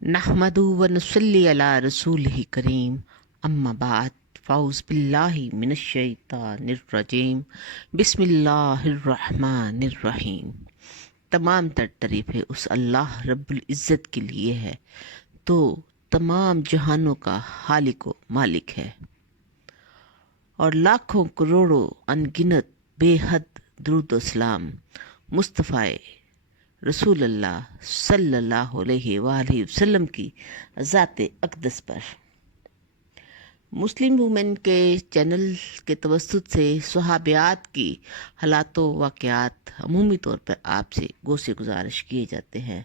نحمدہ و نصلی علی رسولہ کریم، اما بعد فاعوذ باللہ من الشیطان الرجیم، بسم اللہ الرحمن الرحیم۔ تمام تر تعریفیں اس اللہ رب العزت کے لیے ہے تو تمام جہانوں کا خالق و مالک ہے، اور لاکھوں کروڑوں انگنت بے حد درود و سلام مصطفیٰ رسول اللہ صلی اللہ علیہ وآلہ وسلم کی ذات اقدس پر۔ مسلم وومن کے چینل کے توسط سے صحابیات کی حالات و واقعات عمومی طور پر آپ سے گوشے گزارش کیے جاتے ہیں۔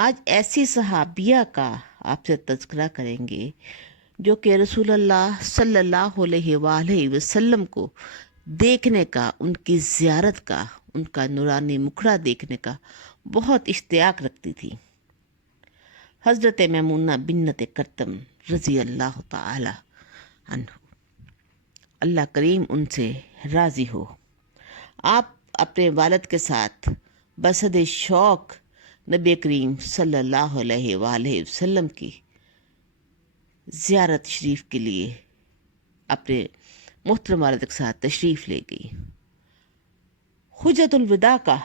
آج ایسی صحابیہ کا آپ سے تذکرہ کریں گے جو کہ رسول اللہ صلی اللہ علیہ وآلہ وسلم کو دیکھنے کا، ان کی زیارت کا، ان کا نورانی مکھڑا دیکھنے کا بہت اشتیاق رکھتی تھی۔ حضرت میمونہ بنت کرتم رضی اللہ تعالی عنہ، اللہ کریم ان سے راضی ہو۔ آپ اپنے والد کے ساتھ بصد شوق نبی کریم صلی اللہ علیہ وآلہ وسلم کی زیارت شریف کے لیے اپنے محترم والد کے ساتھ تشریف لے گئی۔ حجۃ الوداع کا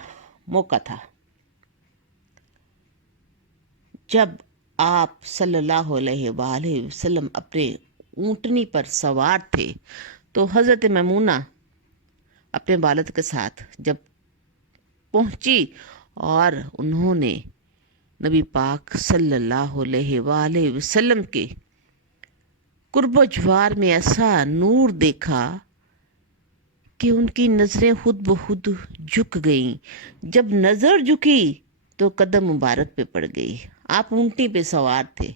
موقع تھا، جب آپ صلی اللہ علیہ وآلہ وسلم اپنے اونٹنی پر سوار تھے تو حضرت میمونہ اپنے والد کے ساتھ جب پہنچی اور انہوں نے نبی پاک صلی اللہ علیہ وآلہ وسلم کے قرب و جوار میں ایسا نور دیکھا کہ ان کی نظریں خود بخود جھک گئیں۔ جب نظر جھکی تو قدم مبارک پہ پڑ گئی۔ آپ اونٹنی پہ سوار تھے،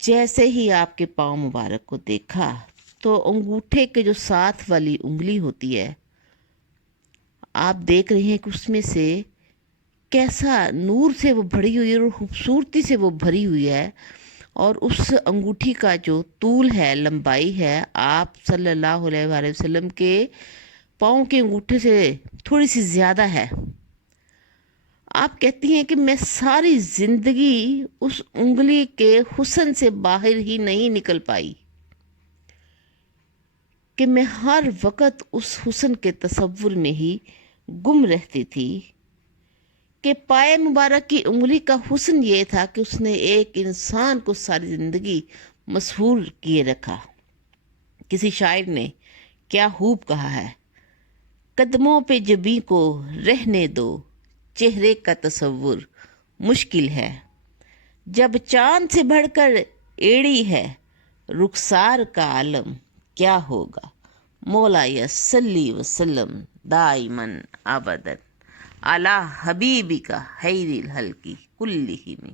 جیسے ہی آپ کے پاؤں مبارک کو دیکھا تو انگوٹھے کے جو ساتھ والی انگلی ہوتی ہے، آپ دیکھ رہے ہیں کہ اس میں سے کیسا نور سے وہ بھری ہوئی ہے اور خوبصورتی سے وہ بھری ہوئی ہے، اور اس انگوٹھی کا جو طول ہے، لمبائی ہے، آپ صلی اللہ علیہ وآلہ وسلم کے پاؤں کے انگوٹھے سے تھوڑی سی زیادہ ہے۔ آپ کہتی ہیں کہ میں ساری زندگی اس انگلی کے حسن سے باہر ہی نہیں نکل پائی، کہ میں ہر وقت اس حسن کے تصور میں ہی گم رہتی تھی، کہ پائے مبارک کی انگلی کا حسن یہ تھا کہ اس نے ایک انسان کو ساری زندگی مسحور کیے رکھا۔ کسی شاعر نے کیا خوب کہا ہے، قدموں پہ جبیں کو رہنے دو، چہرے کا تصور مشکل ہے، جب چاند سے بڑھ کر ایڑی ہے، رخسار کا عالم کیا ہوگا، مولا صلی وسلم دائماً ابداً علی حبیبی کا خیر الخلق کلہم۔